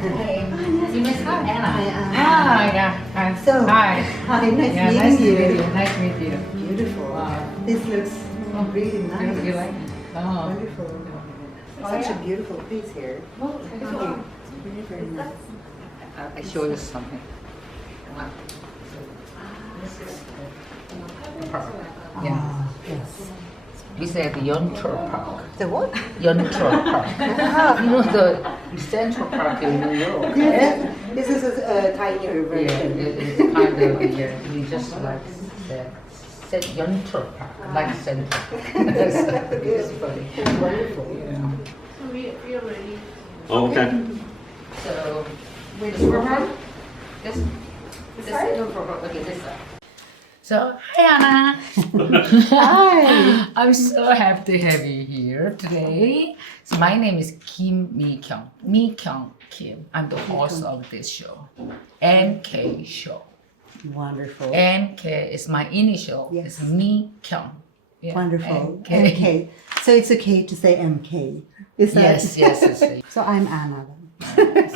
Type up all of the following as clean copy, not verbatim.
Hey, you miss her, Anna. Hi, Anna. Ah, yeah. Hi. So, Hi. Hi, nice Yeah, meeting nice to you. meet you. Nice to meet you. Beautiful. Wow. This looks really nice. You like it? Oh. Wonderful. Oh, Such yeah. a beautiful piece here. Oh, thank you. Very, very nice. I show you something. This is the park. Yeah. Ah, yes. We say the Yontur Park. The what? Yontur Park. You know the Central Park in New York. Yes. This is a tinier Yeah, version. it's kind of, yeah, we just like said Yontur Park, like Central. It's funny. Wonderful. Yeah. We are ready. Okay. So, wait, this for her? This is for her. Okay, this side. So, hi Anna. Hi. I'm so happy to have you here today. So, my name is Kim Mi-kyung. Mi-kyung Kim. I'm the host of this show, NK Show. Wonderful. NK is my initial. Yes. It's Mi-kyung. Yeah, Wonderful. NK. MK. So it's okay to say MK. Is that? Yes, yes. So I'm Anna then.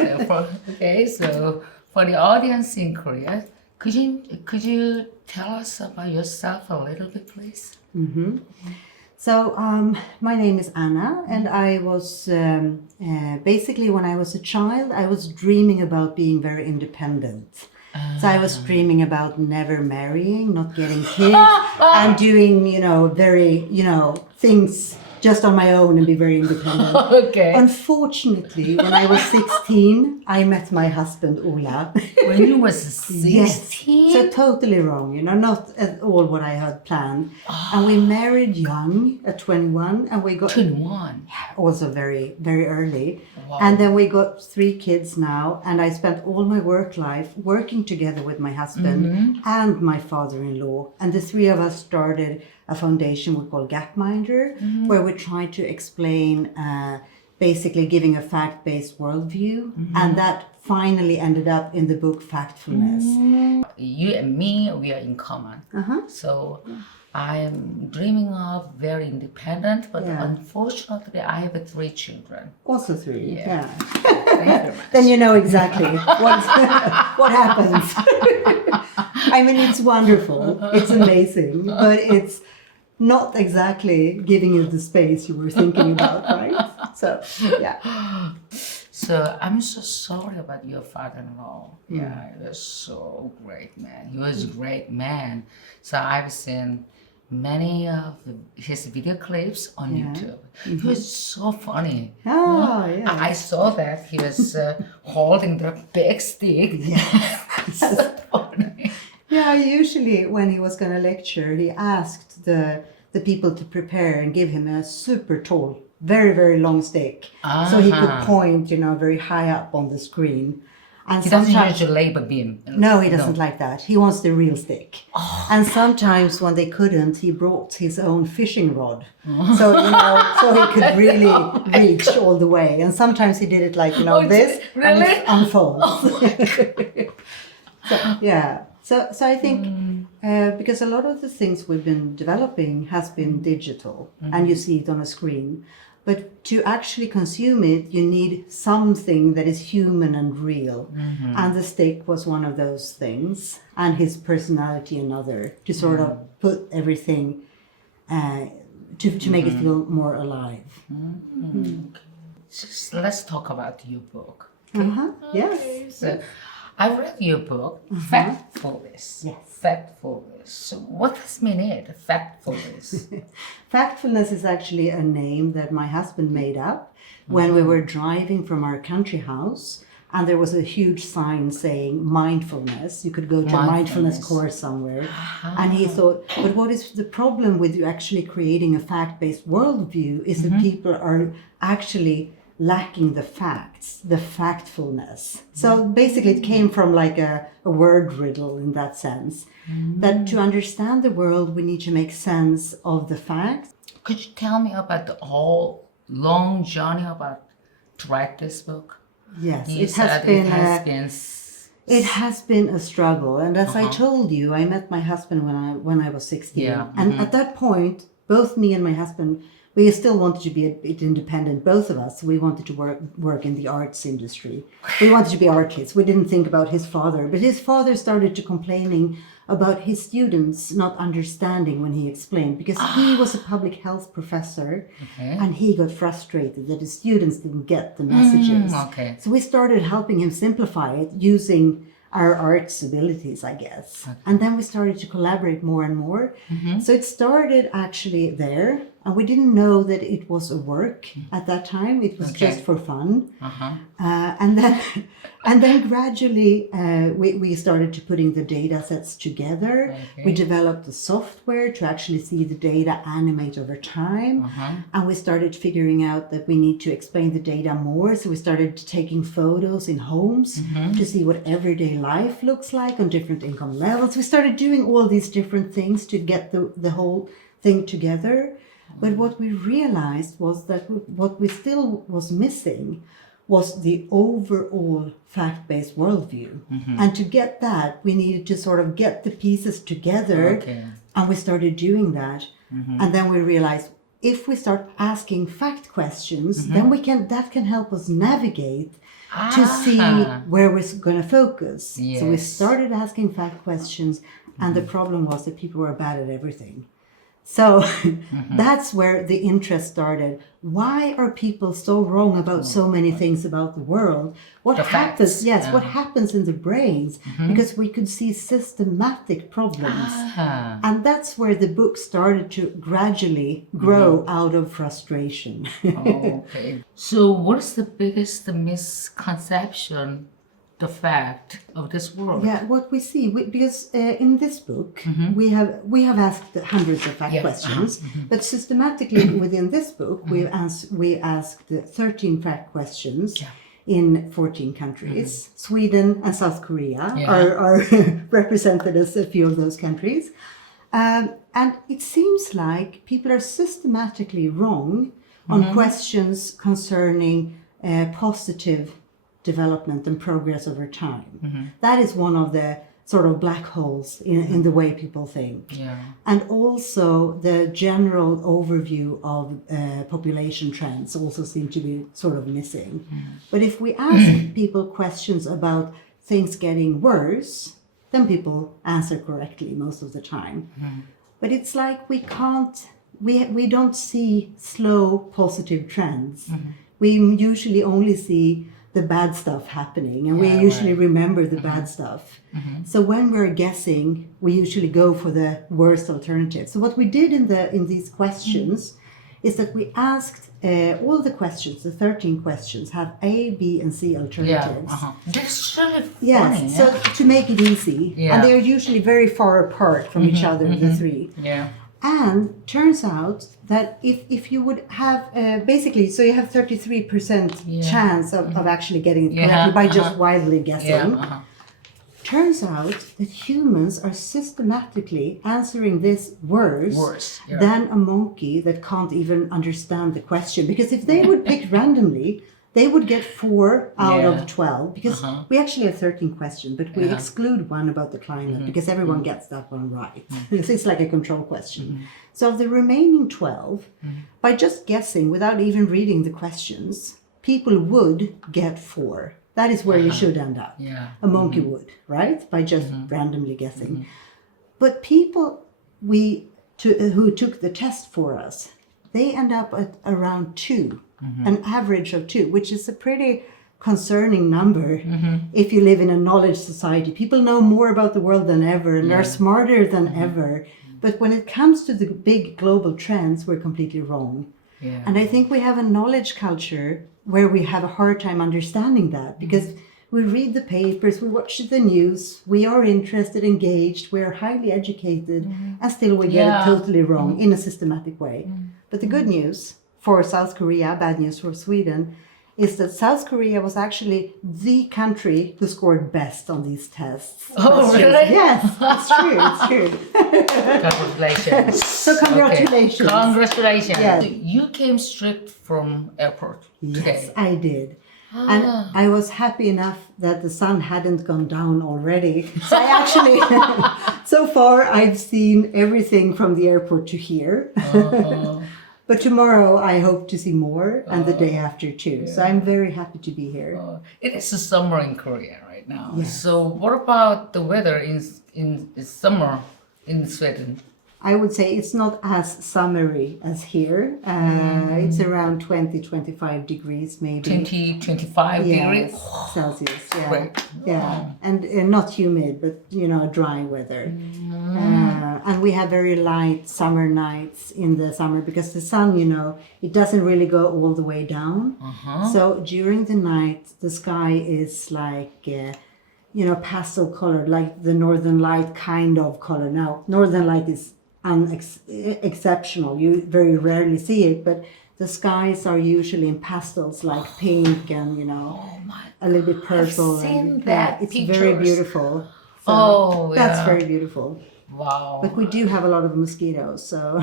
So for the audience in Korea, could you tell us about yourself a little bit, please? Mm-hmm. So my name is Anna, and I was basically when I was a child, I was dreaming about being very independent. So I was dreaming about never marrying, not getting kids, and doing, very, things just on my own and be very independent. Okay. Unfortunately, when I was 16, I met my husband, Ola. When you was 16? Yes. So totally wrong, not at all what I had planned. And we married young at 21, and we got 21. also very, very early. Wow. And then we got 3 kids now, and I spent all my work life working together with my husband and my father-in-law. And the 3 of us started a foundation we call Gapminder, where we try to explain, basically giving a fact-based worldview. And that finally ended up in the book Factfulness. You and me, we are in common. So I'm dreaming of very independent, but Yeah. unfortunately, I have 3 children. Also 3, Yeah. yeah. Thank you very much. Then you know exactly what happens. I mean, it's wonderful, it's amazing, but it's not exactly giving you the space you were thinking about, right? So, yeah. So I'm so sorry about your father-in-law. Yeah, he was so great, man. He was a great man. So I've seen many of his video clips on YouTube. He was so funny. Oh, yeah. I saw that he was holding the big stick. So funny. Yeah, usually when he was going to lecture, he asked the people to prepare and give him a super tall, very, very long stick. So he could point, very high up on the screen. And He doesn't sometimes- use a labor beam. No, he doesn't like that. He wants the real stick. And sometimes when they couldn't, he brought his own fishing rod. So, so he could really reach all the way. And sometimes he did it like, this. And really? it unfolds. So, yeah. So I think because a lot of the things we've been developing has been digital and you see it on a screen. But to actually consume it, you need something that is human and real. And the stick was one of those things, and his personality another, to sort of put everything, to make it feel more alive. Just let's talk about your book. Yes. So I read your book, Factfulness. Yes. Factfulness. So what does mean it, Factfulness? Factfulness is actually a name that my husband made up when we were driving from our country house, and there was a huge sign saying mindfulness. You could go to a mindfulness course somewhere. And he thought, but what is the problem with you actually creating a fact-based worldview is that people are actually lacking the facts, the factfulness. So basically it came from like a word riddle in that sense, that to understand the world, we need to make sense of the facts. Could you tell me about the whole long journey about to write this book? Yes, You it has said been, it has been a struggle. And as I told you, I met my husband when I was 16. Yeah, And at that point, both me and my husband, we still wanted to be a bit independent, both of us. We wanted to work in the arts industry. We wanted to be artists. We didn't think about his father. But his father started to complaining about his students not understanding when he explained, because he was a public health professor, and he got frustrated that his students didn't get the messages. Okay. So we started helping him simplify it using our arts abilities, I guess. And then we started to collaborate more and more. So it started actually there, and we didn't know that it was a work at that time. It was just for fun. And then gradually we started to putting the data sets together. We developed the software to actually see the data animate over time. And we started figuring out that we need to explain the data more. So we started taking photos in homes to see what everyday life looks like on different income levels. We started doing all these different things to get the whole thing together. But what we realized was that what we still was missing was the overall fact-based worldview. And to get that, we needed to sort of get the pieces together. And we started doing that. And then we realized if we start asking fact questions, then that can help us navigate to see where we're going to focus. So we started asking fact questions, and the problem was that people were bad at everything. So that's where the interest started. Why are people so wrong about so many things about the world? What happens? Yes, what happens in the brains? Because we could see systematic problems. And that's where the book started to gradually grow out of frustration. Okay. So what is the biggest misconception, the fact of this world? Yeah, what we see, because in this book we have asked hundreds of fact questions, but systematically within this book we asked 13 fact questions in 14 countries. Sweden and South Korea are represented as a few of those countries, and it seems like people are systematically wrong on questions concerning positive development and progress over time. That is one of the sort of black holes in the way people think. And also the general overview of population trends also seem to be sort of missing. But if we ask people questions about things getting worse, then people answer correctly most of the time. But it's like we don't see slow positive trends. We usually only see the bad stuff happening, and we usually remember the bad stuff. So when we're guessing, we usually go for the worst alternative. So what we did in these questions is that we asked all the questions, the 13 questions, have A, B, and C alternatives. That's really funny. Yes, so to make it easy. And they're usually very far apart from each other, the three. And turns out that if you would have basically, so you have 33% chance of actually getting it correctly by just wildly guessing. Turns out that humans are systematically answering this worse than a monkey that can't even understand the question. Because if they would pick randomly, they would get 4 out of 12, because we actually have 13 questions, but we exclude one about the climate because everyone gets that one right. So it's like a control question. So of the remaining 12, by just guessing without even reading the questions, people would get 4. That is where you should end up. A monkey would, right? By just randomly guessing. But people who took the test for us, they end up at around 2. An average of 2, which is a pretty concerning number if you live in a knowledge society. People know more about the world than ever and are smarter than ever. But when it comes to the big global trends, we're completely wrong. And I think we have a knowledge culture where we have a hard time understanding that, because we read the papers, we watch the news, we are interested, engaged, we are highly educated, and still we get it totally wrong in a systematic way. But the good news for South Korea, bad news for Sweden, is that South Korea was actually the country who scored best on these tests. Oh, really? Yes, it's true, it's true. Congratulations. So congratulations. Okay. Congratulations. Yes. You came straight from airport today. Yes, I did. And I was happy enough that the sun hadn't gone down already. So I actually, so far I've seen everything from the airport to here. But tomorrow I hope to see more, and the day after too. So I'm very happy to be here. It is the summer in Korea right now. So what about the weather in the summer in Sweden? I would say it's not as summery as here. It's around 20-25 degrees maybe. 20-25 degrees. Celsius. Yeah. Great. Yeah, and not humid, but dry weather. And we have very light summer nights in the summer because the sun, it doesn't really go all the way down. So during the night, the sky is like, pastel colored, like the northern light kind of color. Now, northern light is exceptional. You very rarely see it, but the skies are usually in pastels like pink and, a little bit purple. I've seen and, that it's pictures. very beautiful. So that's yeah. very beautiful. Wow. But we do have a lot of mosquitoes, so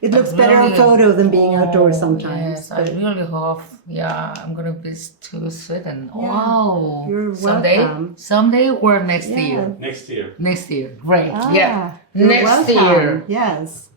it looks better on photo than being outdoors sometimes. Yes, I really hope. Yeah, I'm gonna visit to Sweden. Yeah. Wow. You're someday, welcome. someday or next Yeah. year. Next year. Next year, great. Ah, Yeah, you're next welcome. year. Yes.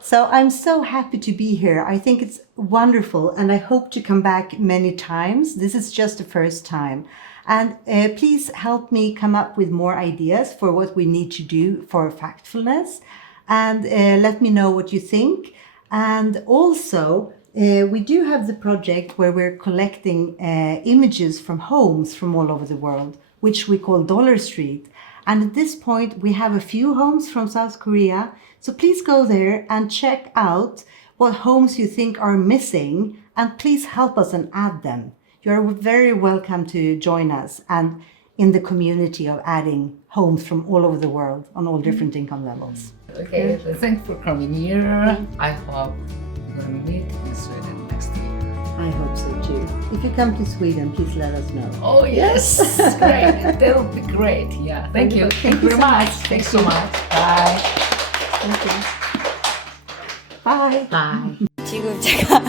So I'm so happy to be here. I think it's wonderful, and I hope to come back many times. This is just the first time. And please help me come up with more ideas for what we need to do for Factfulness. And let me know what you think. And also, we do have the project where we're collecting images from homes from all over the world, which we call Dollar Street. And at this point, we have a few homes from South Korea. So please go there and check out what homes you think are missing. And please help us and add them. You're very welcome to join us and in the community of adding homes from all over the world on all different income levels. Okay, so thanks for coming here. I hope we're gonna meet in Sweden next year. I hope so too. If you come to Sweden, please let us know. Oh yes, great. That would be great. Yeah, thank you. Thank you very much. Thanks so much. Bye. Thank you. Bye. Bye. 지금 제가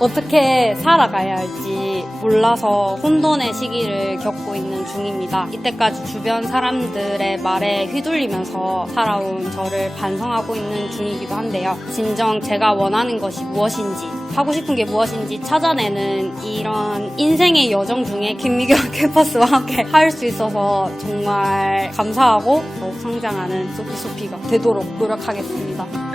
어떻게 살아가야 할지 몰라서 혼돈의 시기를 겪고 있는 중입니다. 이때까지 주변 사람들의 말에 휘둘리면서 살아온 저를 반성하고 있는 중이기도 한데요. 진정 제가 원하는 것이 무엇인지, 하고 싶은 게 무엇인지 찾아내는 이런 인생의 여정 중에 김미경 캠퍼스와 함께 할 수 있어서 정말 감사하고 더욱 성장하는 소피소피가 되도록 노력하겠습니다.